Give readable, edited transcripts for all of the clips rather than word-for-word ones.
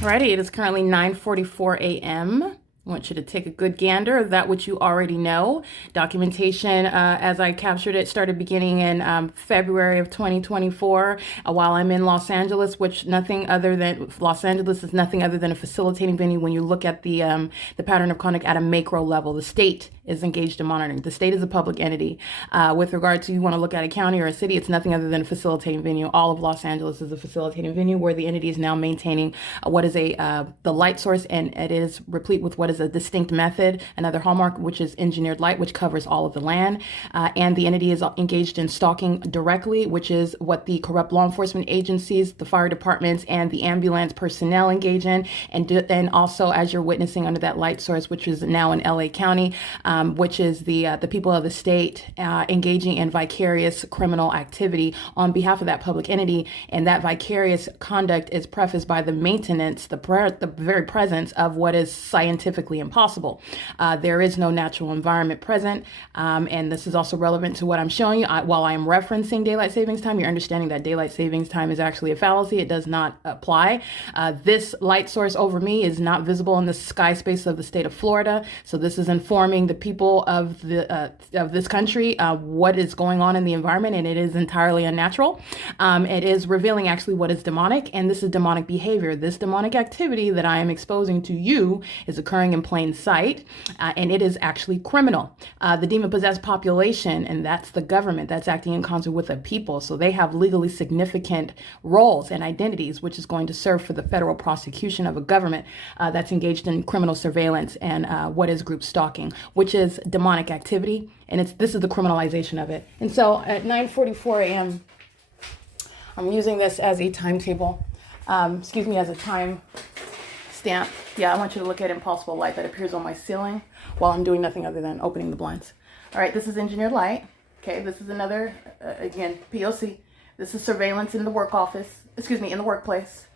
Alrighty, it is currently 9:44 a.m. I want you to take a good gander of that which you already know. Documentation, as I captured it, started beginning in February of 2024 while I'm in Los Angeles, which Los Angeles is nothing other than a facilitating venue when you look at the pattern of conduct at a macro level. The state is engaged in monitoring. The state is a public entity. With regard to you want to look at a county or a city, it's nothing other than a facilitating venue. All of Los Angeles is a facilitating venue where the entity is now maintaining what is the light source, and it is replete with what is a distinct method, another hallmark, which is engineered light, which covers all of the land. And the entity is engaged in stalking directly, which is what the corrupt law enforcement agencies, the fire departments, and the ambulance personnel engage in. And then also, as you're witnessing under that light source, which is now in LA County, which is the people of the state engaging in vicarious criminal activity on behalf of that public entity. And that vicarious conduct is prefaced by the maintenance, the very presence of what is scientifically impossible. There is no natural environment present. And this is also relevant to what I'm showing you. While I am referencing daylight savings time, you're understanding that daylight savings time is actually a fallacy. It does not apply. This light source over me is not visible in the sky space of the state of Florida. So this is informing the people of this country what is going on in the environment, and it is entirely unnatural. It is revealing actually what is demonic, and this is demonic behavior. This demonic activity that I am exposing to you is occurring in plain sight, and it is actually criminal. The demon-possessed population, and that's the government that's acting in concert with the people, so they have legally significant roles and identities, which is going to serve for the federal prosecution of a government that's engaged in criminal surveillance and what is group stalking, which is demonic activity, and this is the criminalization of it. And so at 9:44 a.m., I'm using this as a timetable, as a time stamp. Yeah, I want you to look at impossible light that appears on my ceiling while I'm doing nothing other than opening the blinds. All right, this is engineered light. Okay, this is another, again, P.O.C. This is surveillance in the in the workplace.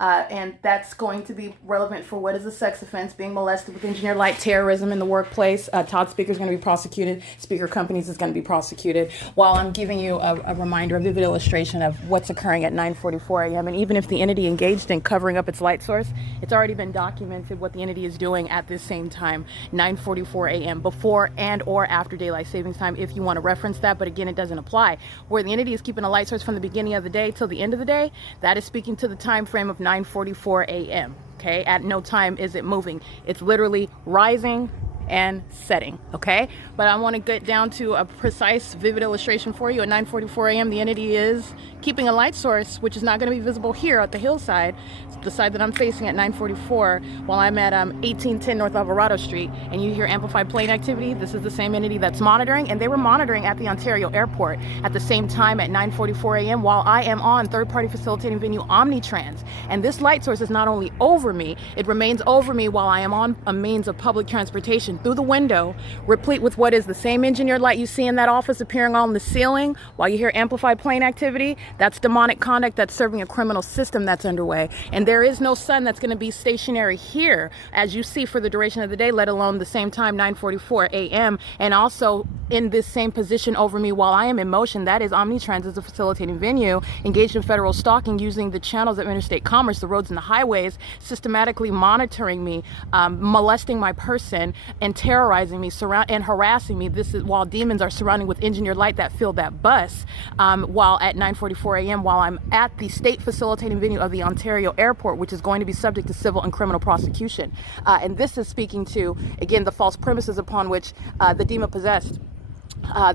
And that's going to be relevant for what is a sex offense, being molested with engineered light, terrorism in the workplace. Todd Speaker is going to be prosecuted. Speaker Companies is going to be prosecuted. While I'm giving you a reminder, a vivid illustration of what's occurring at 9:44 a.m. And even if the entity engaged in covering up its light source, it's already been documented what the entity is doing at this same time, 9:44 a.m., before and or after daylight savings time, if you want to reference that. But again, it doesn't apply. Where the entity is keeping a light source from the beginning of the day till the end of the day, that is speaking to the time frame of 9:44 a.m. Okay, at no time is it moving. It's literally rising and setting. Okay, but I want to get down to a precise, vivid illustration for you. At 9:44 a.m., the entity is keeping a light source, which is not going to be visible here at the hillside, the side that I'm facing at 9:44, while I'm at 1810 North Alvarado Street, and you hear amplified plane activity. This is the same entity that's monitoring, and they were monitoring at the Ontario airport at the same time at 9:44 a.m. while I am on third-party facilitating venue Omnitrans. And this light source is not only over me, it remains over me while I am on a means of public transportation through the window, replete with what is the same engineered light you see in that office appearing on the ceiling while you hear amplified plane activity. That's demonic conduct that's serving a criminal system that's underway. And there is no sun that's going to be stationary here, as you see, for the duration of the day, let alone the same time, 9:44 a.m. And also in this same position over me while I am in motion, that is Omnitrans as a facilitating venue, engaged in federal stalking using the channels of interstate commerce, the roads and the highways, systematically monitoring me, molesting my person, and terrorizing me, and harassing me. This is while demons are surrounding with engineered light that fill that bus, while at 9:44 a.m., while I'm at the state facilitating venue of the Ontario airport, which is going to be subject to civil and criminal prosecution. And this is speaking to, again, the false premises upon which the demon-possessed,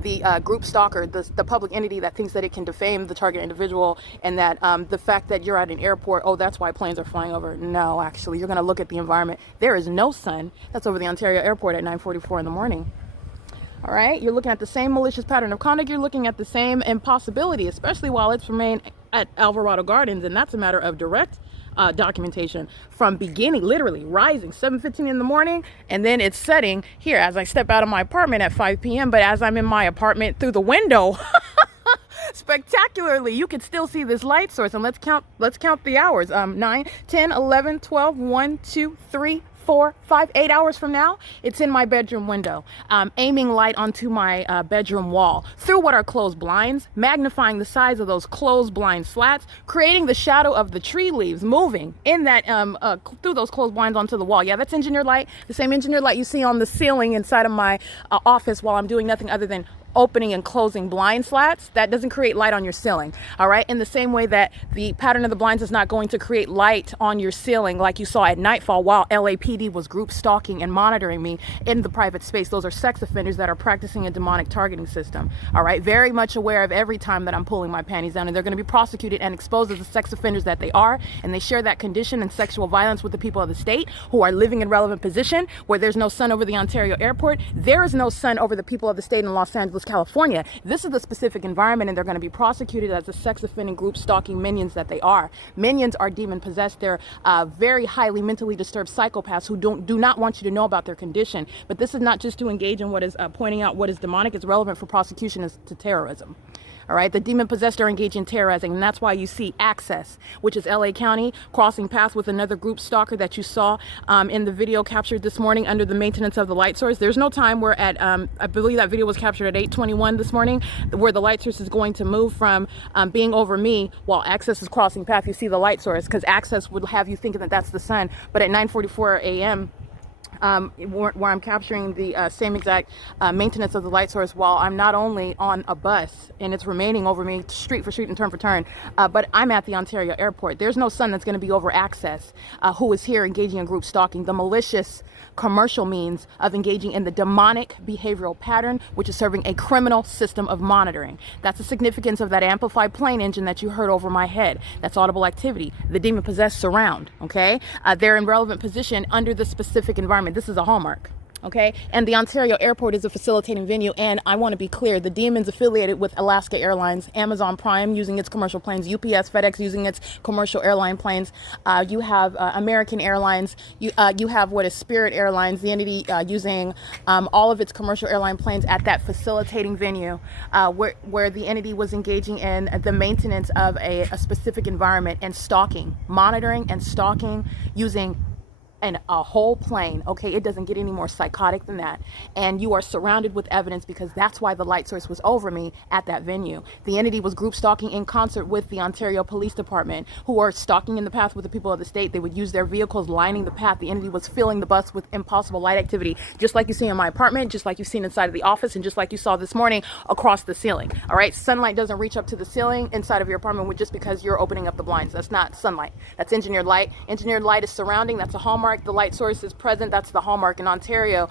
the group stalker, the public entity that thinks that it can defame the target individual, and that the fact that you're at an airport, oh, that's why planes are flying over. No, actually, you're going to look at the environment. There is no sun that's over the Ontario airport at 9:44 in the morning. All right, you're looking at the same malicious pattern of conduct. You're looking at the same impossibility, especially while it's remained at Alvarado Gardens, and that's a matter of direct documentation from beginning, literally rising 7:15 in the morning, and then it's setting here as I step out of my apartment at 5 p.m. But as I'm in my apartment through the window, spectacularly, you can still see this light source. And let's count the hours. 9, 10, 11, 12, 1, 2, 3, 4, 5, 8 hours from now, it's in my bedroom window, aiming light onto my bedroom wall through what are closed blinds, magnifying the size of those closed blind slats, creating the shadow of the tree leaves moving in that through those closed blinds onto the wall. Yeah, that's engineered light, the same engineered light you see on the ceiling inside of my office while I'm doing nothing other than opening and closing blind slats. That doesn't create light on your ceiling. All right. In the same way that the pattern of the blinds is not going to create light on your ceiling like you saw at nightfall while LAPD was group stalking and monitoring me in the private space. Those are sex offenders that are practicing a demonic targeting system. All right. Very much aware of every time that I'm pulling my panties down, and they're going to be prosecuted and exposed as the sex offenders that they are. And they share that condition and sexual violence with the people of the state who are living in relevant position where there's no sun over the Ontario airport. There is no sun over the people of the state in Los Angeles, California. This is the specific environment, and they're going to be prosecuted as the sex offending group stalking minions that they are. Minions are demon possessed. They're very highly mentally disturbed psychopaths who do not want you to know about their condition. But this is not just to engage in what is pointing out what is demonic. It's relevant for prosecution as to terrorism. All right, the demon possessed are engaged in terrorizing, and that's why you see Access, which is LA County, crossing paths with another group stalker that you saw in the video captured this morning under the maintenance of the light source. There's no time where at, I believe that video was captured at 8:21 this morning, where the light source is going to move from being over me while Access is crossing path. You see the light source, because Access would have you thinking that that's the sun, but at 9:44 a.m., where I'm capturing the same exact maintenance of the light source while I'm not only on a bus and it's remaining over me street for street and turn for turn, but I'm at the Ontario airport. There's no sun that's going to be over Access, who is here engaging in group stalking, the malicious commercial means of engaging in the demonic behavioral pattern, which is serving a criminal system of monitoring. That's the significance of that amplified plane engine that you heard over my head. That's audible activity. The demon possessed surround, okay? They're in relevant position under the specific environment. This is a hallmark. Okay, and the Ontario airport is a facilitating venue, and I want to be clear, the demon's affiliated with Alaska Airlines, Amazon Prime using its commercial planes, UPS, FedEx using its commercial airline planes. You have American Airlines, you have what is Spirit Airlines, the entity using all of its commercial airline planes at that facilitating venue, where the entity was engaging in the maintenance of a specific environment and stalking, monitoring and stalking using and a whole plane. Okay, it doesn't get any more psychotic than that. And you are surrounded with evidence, because that's why the light source was over me at that venue. The entity was group stalking in concert with the Ontario Police Department, who are stalking in the path with the people of the state. They would use their vehicles lining the path. The entity was filling the bus with impossible light activity, just like you see in my apartment, just like you've seen inside of the office, and just like you saw this morning across the ceiling. All right, sunlight doesn't reach up to the ceiling inside of your apartment just because you're opening up the blinds. That's not sunlight. That's engineered light. Engineered light is surrounding. That's a hallmark. The light source is present. That's the hallmark. In Ontario,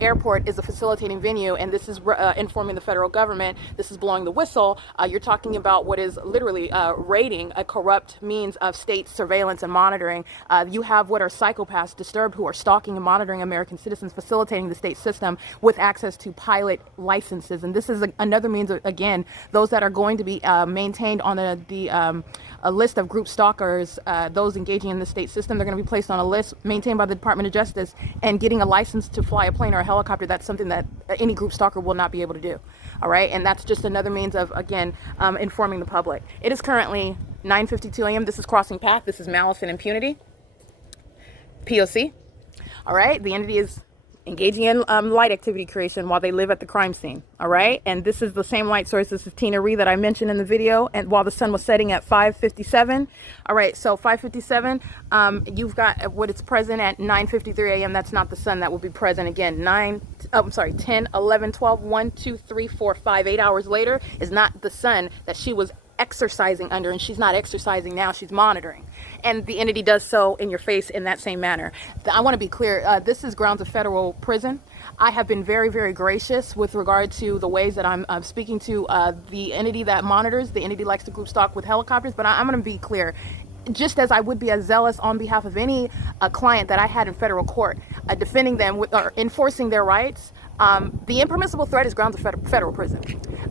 airport is a facilitating venue, and this is informing the federal government. This is blowing the whistle. You're talking about what is literally raiding a corrupt means of state surveillance and monitoring. You have what are psychopaths disturbed who are stalking and monitoring American citizens, facilitating the state system with access to pilot licenses. And this is another means of, again, those that are going to be maintained on a list of group stalkers, those engaging in the state system. They're going to be placed on a list maintained by the Department of Justice, and getting a license to fly a plane or a helicopter, that's something that any group stalker will not be able to do. All right, and that's just another means of, again, informing the public. It is currently 9:52 a.m. This is Crossing Path. This is Malice and Impunity. P.O.C. All right, the entity is engaging in light activity creation while they live at the crime scene. All right, and this is the same light source. This is Tina Ree that I mentioned in the video, and while the sun was setting at 5:57. All right, so 5:57, you've got what it's present at 9:53 a.m. That's not the sun that will be present again. 10, 11, 12, 1, 2, 3, 4, 5, 8 hours later is not the sun that she was exercising under, and she's not exercising now, she's monitoring, and the entity does so in your face in that same manner. I want to be clear, this is grounds of federal prison. I have been very, very gracious with regard to the ways that I'm speaking to the entity that monitors. The entity likes to group stalk with helicopters, but I'm going to be clear. Just as I would be as zealous on behalf of any client that I had in federal court, defending them or enforcing their rights, the impermissible threat is grounds of federal prison.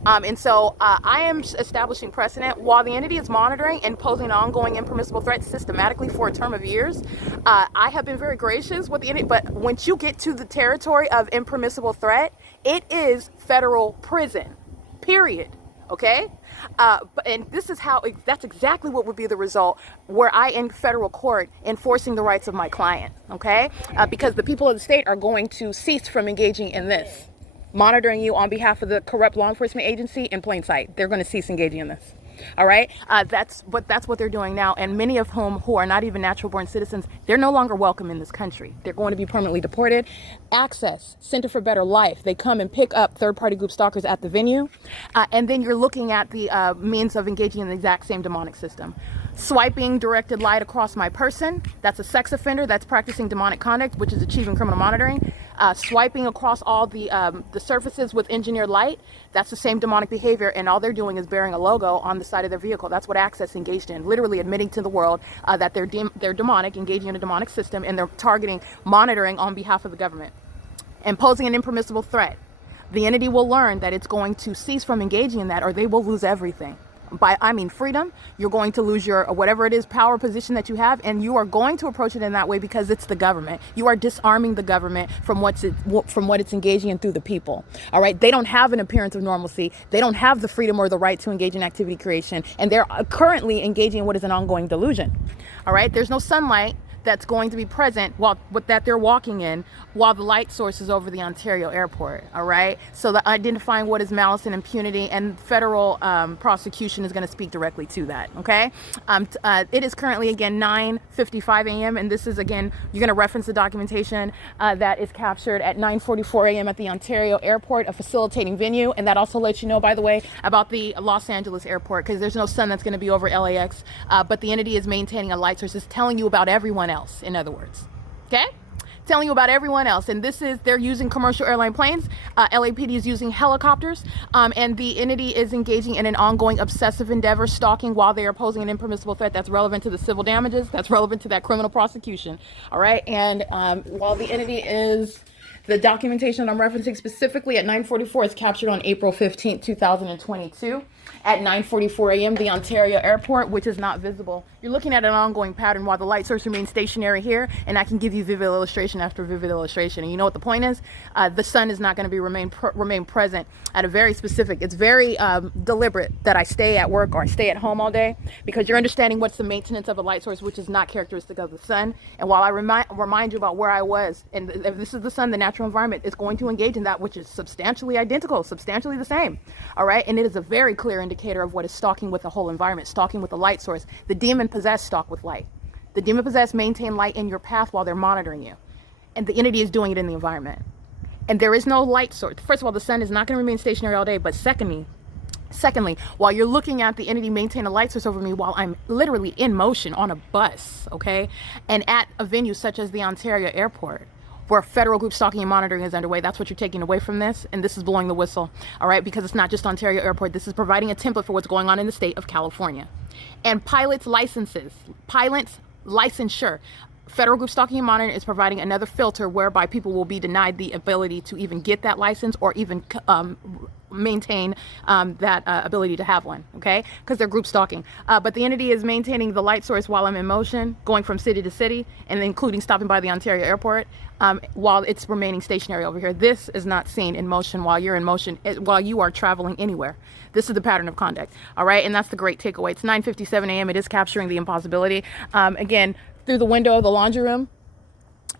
And so I am establishing precedent while the entity is monitoring and posing an ongoing impermissible threat systematically for a term of years. I have been very gracious with the entity, but once you get to the territory of impermissible threat, it is federal prison, period. Okay, and this is how, that's exactly what would be the result were I in federal court enforcing the rights of my client. Okay, because the people of the state are going to cease from engaging in this, monitoring you on behalf of the corrupt law enforcement agency in plain sight. They're going to cease engaging in this. All right, that's what they're doing now, and many of whom who are not even natural born citizens, they're no longer welcome in this country. They're going to be permanently deported. Access, Center for Better Life, they come and pick up third-party group stalkers at the venue, and then you're looking at the means of engaging in the exact same demonic system. Swiping directed light across my person, that's a sex offender that's practicing demonic conduct, which is achieving criminal monitoring. Swiping across all the surfaces with engineered light, that's the same demonic behavior, and all they're doing is bearing a logo on the side of their vehicle. That's what Access engaged in, literally admitting to the world that they're demonic, engaging in a demonic system, and they're targeting monitoring on behalf of the government and posing an impermissible threat. The entity will learn that it's going to cease from engaging in that, or they will lose everything. By I mean freedom. You're going to lose your whatever it is power position that you have, and you are going to approach it in that way because it's the government. You are disarming the government from what it's engaging in through the people. All right, they don't have an appearance of normalcy. They don't have the freedom or the right to engage in activity creation, and they're currently engaging in what is an ongoing delusion. All right, there's no sunlight that's going to be present that they're walking in while the light source is over the Ontario airport. All right, so the identifying what is malice and impunity, and federal prosecution is going to speak directly to that. Okay, it is currently again 9:55 a.m. and this is again, you're going to reference the documentation that is captured at 9:44 a.m. at the Ontario airport, a facilitating venue, and that also lets you know, by the way, about the Los Angeles airport, because there's no sun that's going to be over LAX, but the entity is maintaining a light source. It's telling you about everyone else, in other words. Okay, telling you about everyone else, and this is, they're using commercial airline planes. LAPD is using helicopters, and the entity is engaging in an ongoing obsessive endeavor, stalking while they are posing an impermissible threat that's relevant to the civil damages, that's relevant to that criminal prosecution. All right, and while the entity is, the documentation that I'm referencing specifically at 9:44 is captured on April 15th, 2022 at 9:44 a.m. the Ontario airport, which is not visible. You're looking at an ongoing pattern while the light source remains stationary here, and I can give you vivid illustration after vivid illustration. And you know what the point is? The sun is not going to remain present at a very specific, it's very deliberate that I stay at work or I stay at home all day, because you're understanding what's the maintenance of a light source, which is not characteristic of the sun. And while I remind you about where I was, and if this is the sun, the natural environment is going to engage in that which is substantially identical, substantially the same. All right, and it is a very clear indicator of what is stalking with the whole environment, stalking with the light source. The demon-possessed stalk with light. The demon-possessed maintain light in your path while they're monitoring you, and the entity is doing it in the environment. And there is no light source. First of all, the sun is not going to remain stationary all day, but secondly, while you're looking at the entity maintain a light source over me while I'm literally in motion on a bus, okay, and at a venue such as the Ontario airport, where federal group stalking and monitoring is underway, that's what you're taking away from this, and this is blowing the whistle, all right, because it's not just Ontario airport. This is providing a template for what's going on in the state of California. And pilots' licensure. Federal group stalking and monitoring is providing another filter whereby people will be denied the ability to even get that license or even maintain that ability to have one, okay, because they're group stalking. But the entity is maintaining the light source while I'm in motion, going from city to city, and including stopping by the Ontario airport, while it's remaining stationary over here. This is not seen in motion while you're in motion, while you are traveling anywhere. This is the pattern of conduct, all right, and that's the great takeaway. It's 9:57 a.m. It is capturing the impossibility. Again, through the window of the laundry room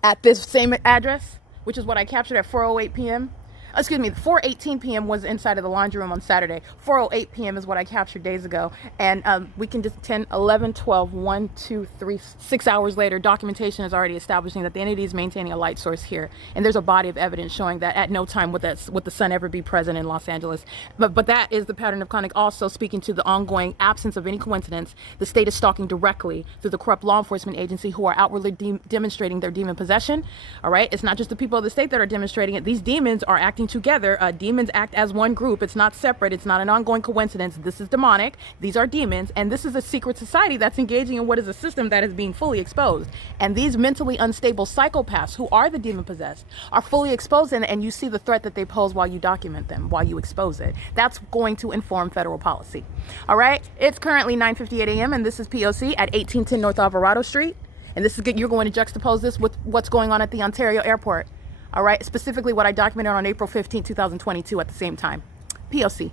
at this same address, which is what I captured at 4:08 p.m. Excuse me, 4:18 p.m. was inside of the laundry room on Saturday. 4:08 p.m. is what I captured days ago. And we can just 10, 11, 12, 1, 2, 3, 6 hours later, documentation is already establishing that the entity is maintaining a light source here. And there's a body of evidence showing that at no time would the sun ever be present in Los Angeles. But that is the pattern of conduct, also speaking to the ongoing absence of any coincidence. The state is stalking directly through the corrupt law enforcement agency who are outwardly demonstrating their demon possession. All right, it's not just the people of the state that are demonstrating it. These demons are acting together. Demons act as one group. It's not separate. It's not an ongoing coincidence. This is demonic. These are demons, and this is a secret society that's engaging in what is a system that is being fully exposed. And these mentally unstable psychopaths, who are the demon possessed, are fully exposed, and you see the threat that they pose while you document them, while you expose it. That's going to inform federal policy. All right, it's currently 9:58 a.m. and this is P.O.C. at 1810 North Alvarado Street, and this is good. You're going to juxtapose this with what's going on at the Ontario airport. All right, specifically what I documented on April 15, 2022 at the same time. P.O.C.